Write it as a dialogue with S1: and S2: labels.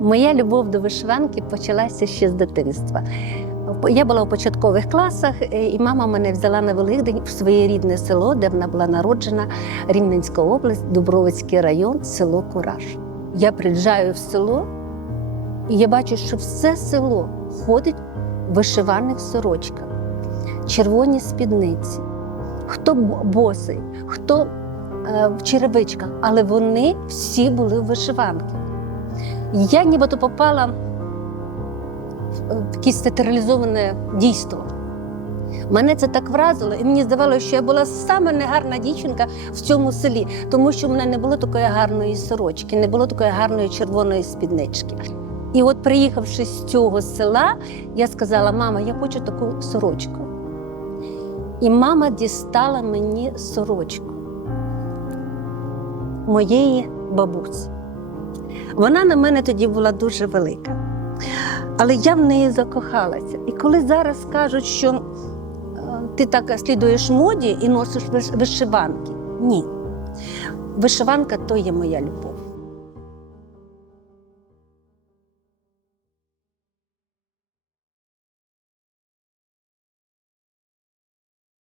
S1: Моя любов до вишиванки почалася ще з дитинства. Я була у початкових класах, е, і мама мене взяла на Великдень в своє рідне село, де вона була народжена, Рівненська область, Дубровицький район, село Кураж. Я приїжджаю в село, і я бачу, що все село ходить в вишиваних сорочках, червоні спідниці, хто босий, хто е, в черевичках, але вони всі були в вишиванки. Я нібито попала в якесь театралізоване дійство. Мене це так вразило, і мені здавалося, що я була саме негарна дівчинка в цьому селі, тому що в мене не було такої гарної сорочки, не було такої гарної червоної спіднички. І от, приїхавши з цього села, я сказала: мама, я хочу таку сорочку. І мама дістала мені сорочку моєї бабусі. Вона на мене тоді була дуже велика. Але я в неї закохалася. І коли зараз кажуть, що е, ти так слідуєш моді і носиш вишиванки, ні. Вишиванка то є моя любов.